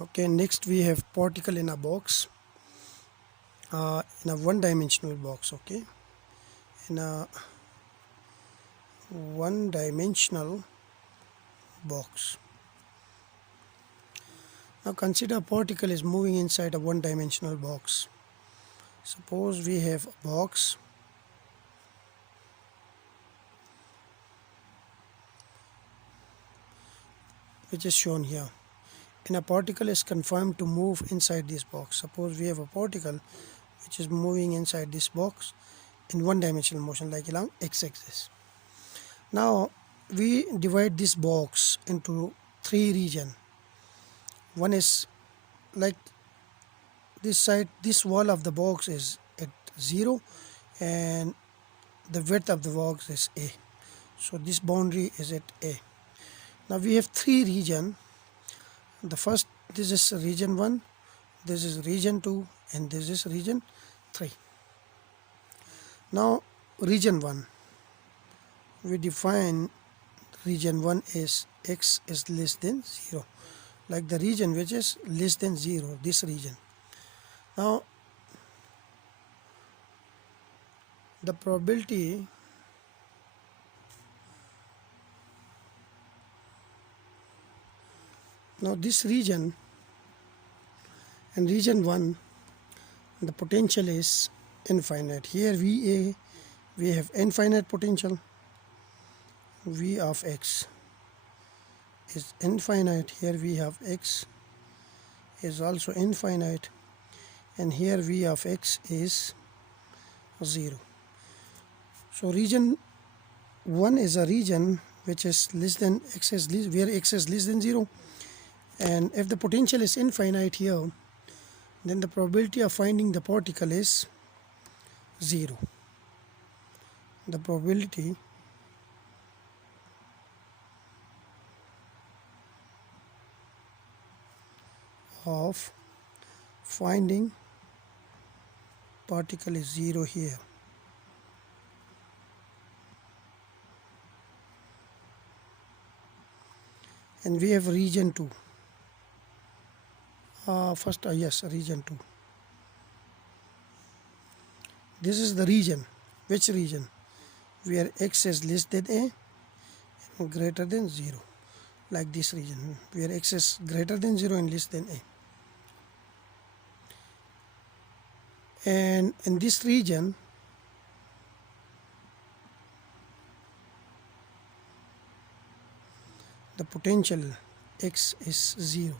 Okay, next we have particle in a box, in a one-dimensional box. Okay, in a one-dimensional box. Now consider a particle is moving inside a one-dimensional box. Suppose we have a box which is shown here, and a particle is confined to move inside this box. Suppose we have a particle which is moving inside this box in one-dimensional motion, like along x-axis. Now we divide this box into three regions. One is like this side, this wall of the box is at 0 and the width of the box is A. So this boundary is at A. Now we have three regions. The first, this is region 1, this is region 2, and this is region 3. Now region 1, we define region 1 is x is less than 0, like the region which is less than 0, this region. Now the probability now this region and region 1, the potential is infinite. Here we have infinite potential. V of x is infinite. Here V of x is also infinite, and here V of x is 0. So region 1 is a region which is less than x is less, where x is less than 0, and if the potential is infinite here, then the probability of finding the particle is 0. The probability of finding particle is 0 here. And we have region 2. Yes, region 2. This is the region. Which region? Where x is less than a and greater than 0. Like this region, where x is greater than 0 and less than a. And in this region, the potential x is 0.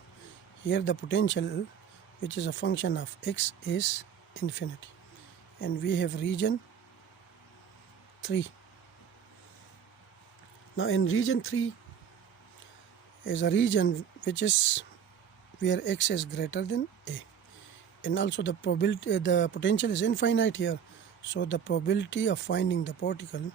Here the potential, which is a function of x, is infinity. And we have region 3. Now in region 3 is a region which is where x is greater than a, and also the probability, the potential is infinite here, so the probability of finding the particle,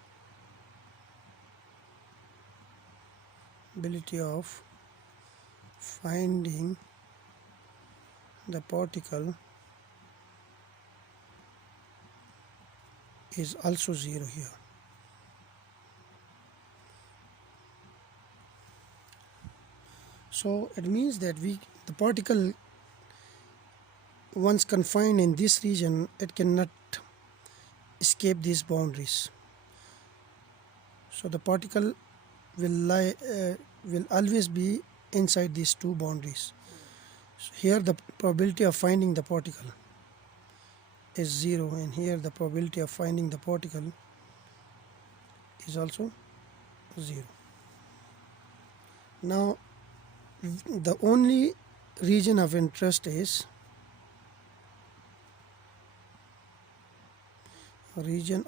is also 0 here. So it means that the particle, once confined in this region, it cannot escape these boundaries. So the particle will always be inside these two boundaries. So here the probability of finding the particle is 0, and here the probability of finding the particle is also 0. Now the only region of interest is region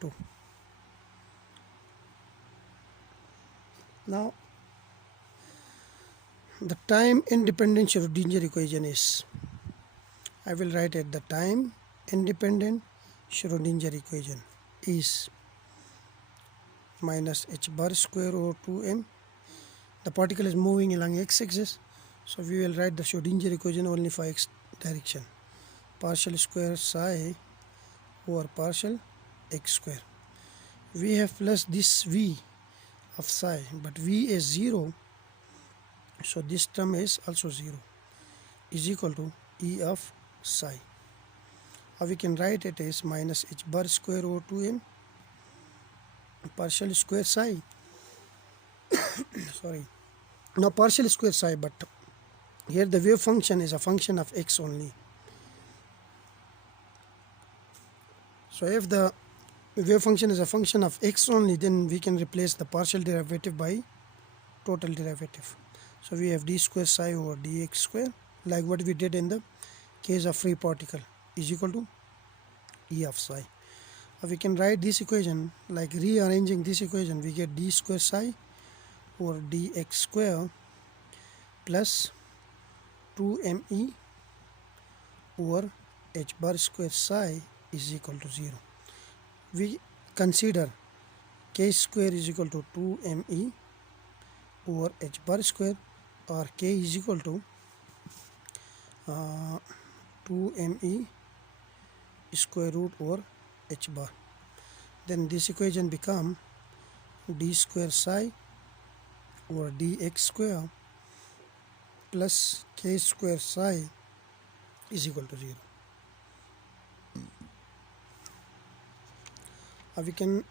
2. Now the time independent Schrodinger equation is, I will write it, the time independent Schrodinger equation is minus h bar square over 2m. The particle is moving along x-axis, so we will write the Schrodinger equation only for x direction. Partial square psi over partial x square. we have plus this v of psi, but v is 0, so this term is also 0, is equal to E of psi. Or we can write it as minus h bar square over 2m partial square psi. Sorry, now partial square psi, but here the wave function is a function of x only. So if the wave function is a function of x only, then we can replace the partial derivative by total derivative. So we have d square psi over dx square, like what we did in the case of free particle, is equal to E of psi. We can write this equation, like rearranging this equation, we get d square psi over dx square plus 2me over h bar square psi is equal to 0. We consider k square is equal to 2me over h bar square, or k is equal to 2me square root over h bar. Then this equation become d square psi over dx square plus k square psi is equal to 0. We can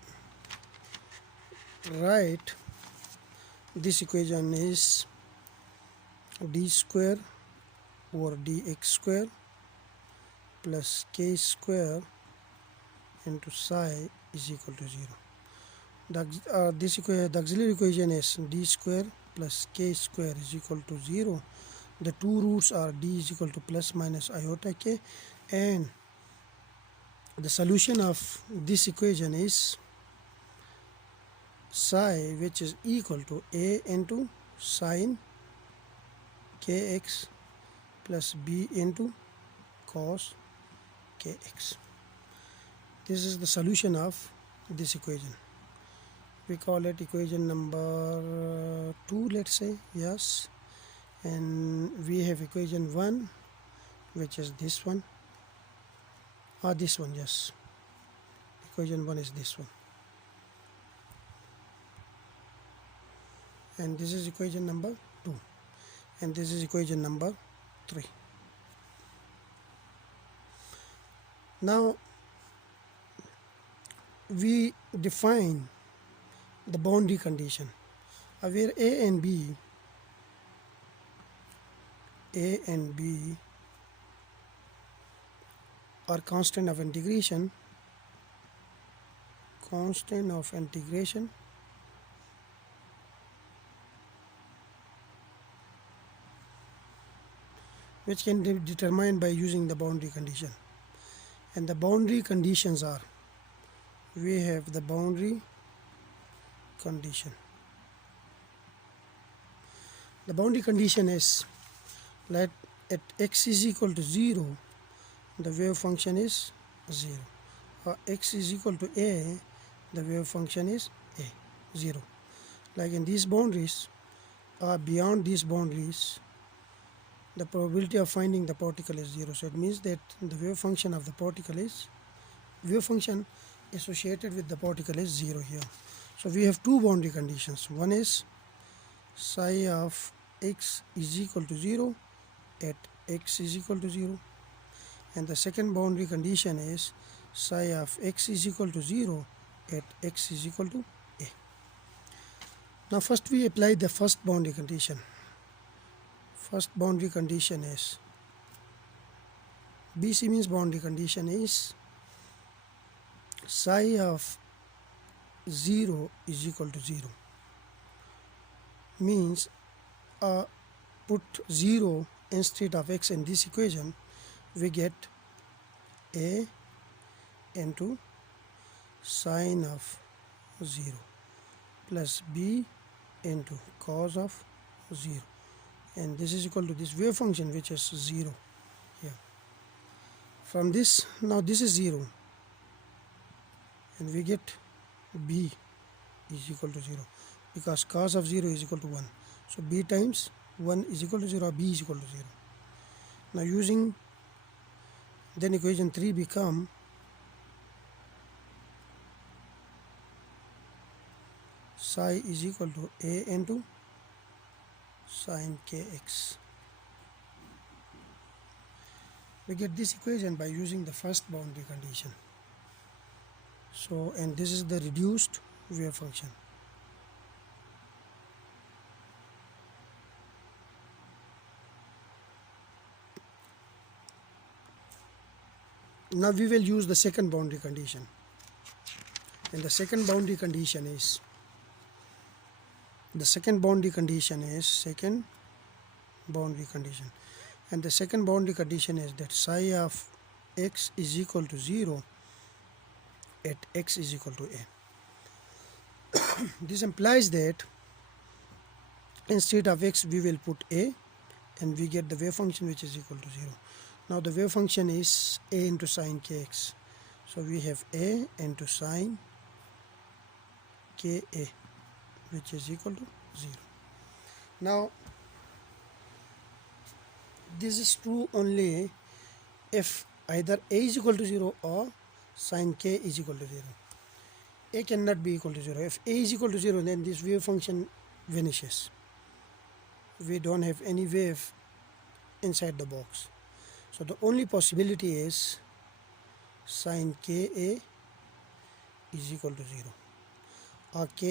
write this equation is d square over dx square plus k square into psi is equal to 0. The auxiliary equation is d square plus k square is equal to 0. The two roots are d is equal to plus minus iota k, and the solution of this equation is psi, which is equal to a into sine kx plus b into cos kx. This is the solution of this equation. We call it equation number 2, let's say, yes. And we have equation 1, which is this one, or this one, yes. Equation 1 is this one. And this is equation number 2. And this is equation number 3. Now, we define the boundary condition where a and b are constant of integration, which can be determined by using the boundary condition. And the boundary conditions are, we have the boundary condition. The boundary condition is, let at x is equal to 0, the wave function is 0. Or x is equal to a, the wave function is a, 0. Like in these boundaries, or beyond these boundaries, the probability of finding the particle is 0. So it means that the wave function of the particle is, wave function associated with the particle is 0 here. So we have two boundary conditions. One is psi of x is equal to 0 at x is equal to 0. And the second boundary condition is psi of x is equal to 0 at x is equal to a. Now first we apply the first boundary condition. First boundary condition is, B Siemens boundary condition is psi of 0 is equal to 0. Means put 0 instead of x in this equation, we get a into sine of 0 plus b into cos of 0. And this is equal to this wave function, which is 0 here. From this, now this is 0, and we get b is equal to 0, because cos of 0 is equal to 1. So b times 1 is equal to 0, or b is equal to 0. Now using, then equation 3 become psi is equal to a into sine kx. We get this equation by using the first boundary condition. So, and this is the reduced wave function. Now we will use the second boundary condition, and the second boundary condition is and the second boundary condition is that psi of x is equal to 0 at x is equal to a. This implies that instead of x we will put a, and we get the wave function which is equal to 0. Now the wave function is a into sine kx. So we have a into sine ka, which is equal to 0. Now this is true only if either a is equal to 0 or sine k is equal to 0. A cannot be equal to 0. If a is equal to 0, then this wave function vanishes. We don't have any wave inside the box. So the only possibility is sine ka is equal to 0, or ka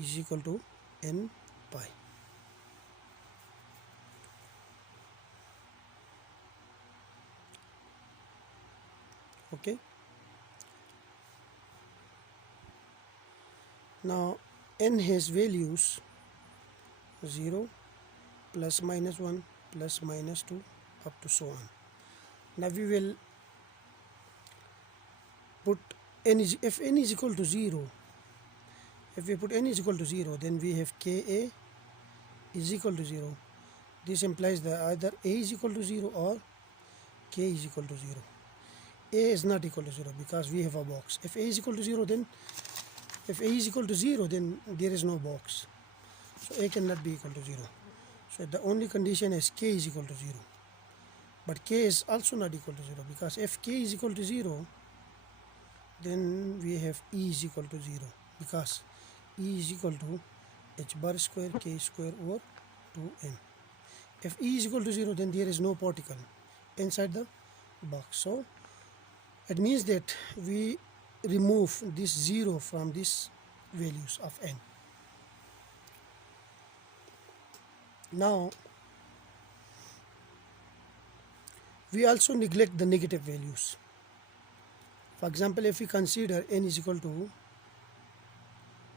is equal to n pi. Okay. Now n has values 0, plus minus 1, plus minus 2, up to so on. Now we will put n is, if n is equal to 0, if we put n is equal to 0, then we have ka is equal to 0. This implies that either a is equal to 0 or k is equal to 0. A is not equal to 0 because we have a box. If a is equal to 0, then there is no box. So a cannot be equal to 0. So the only condition is k is equal to 0. But k is also not equal to 0, because if k is equal to 0, then we have E is equal to 0, because E is equal to h bar square k square over 2m. If E is equal to 0, then there is no particle inside the box. So it means that we remove this 0 from these values of n. Now we also neglect the negative values. For example, if we consider n is equal to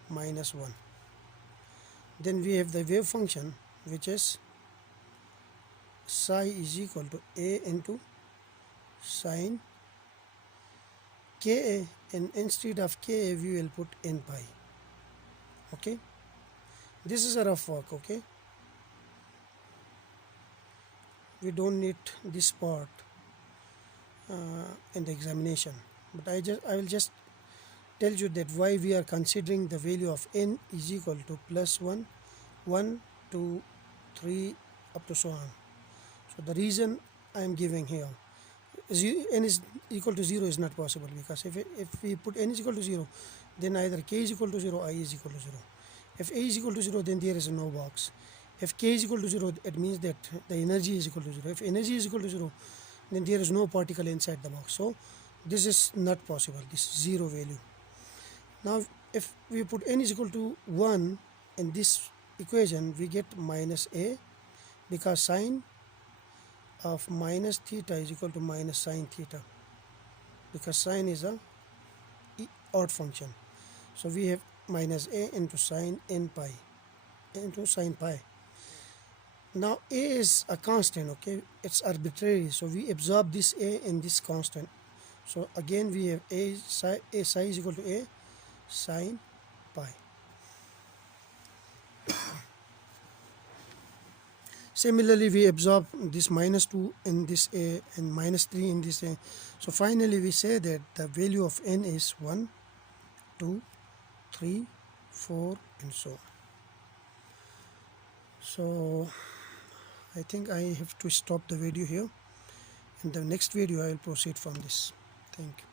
minus 1, then we have the wave function which is psi is equal to a into sine ka, and instead of ka we will put n pi. Okay, this is a rough work. Okay, we don't need this part in the examination, but I will just tell you that why we are considering the value of n is equal to plus 1, 1, 2, 3, up to so on. So the reason I am giving here is n is equal to 0 is not possible, because if we put n is equal to 0, then either k is equal to 0 or I is equal to 0. If a is equal to 0, then there is no box. If k is equal to 0, it means that the energy is equal to 0. If energy is equal to 0, then there is no particle inside the box. So this is not possible, this 0 value. Now if we put n is equal to 1 in this equation, we get minus a, because sine of minus theta is equal to minus sine theta, because sine is a odd function. So we have minus a into sine n pi into sine pi. Now a is a constant. Okay, it's arbitrary, so we absorb this a in this constant. So again we have a psi is equal to a sine pi. Similarly, we absorb this minus 2 in this a and minus 3 in this a. So finally we say that the value of n is 1, 2, 3, 4, and so on. So I think I have to stop the video here. In the next video I will proceed from this. Thank you.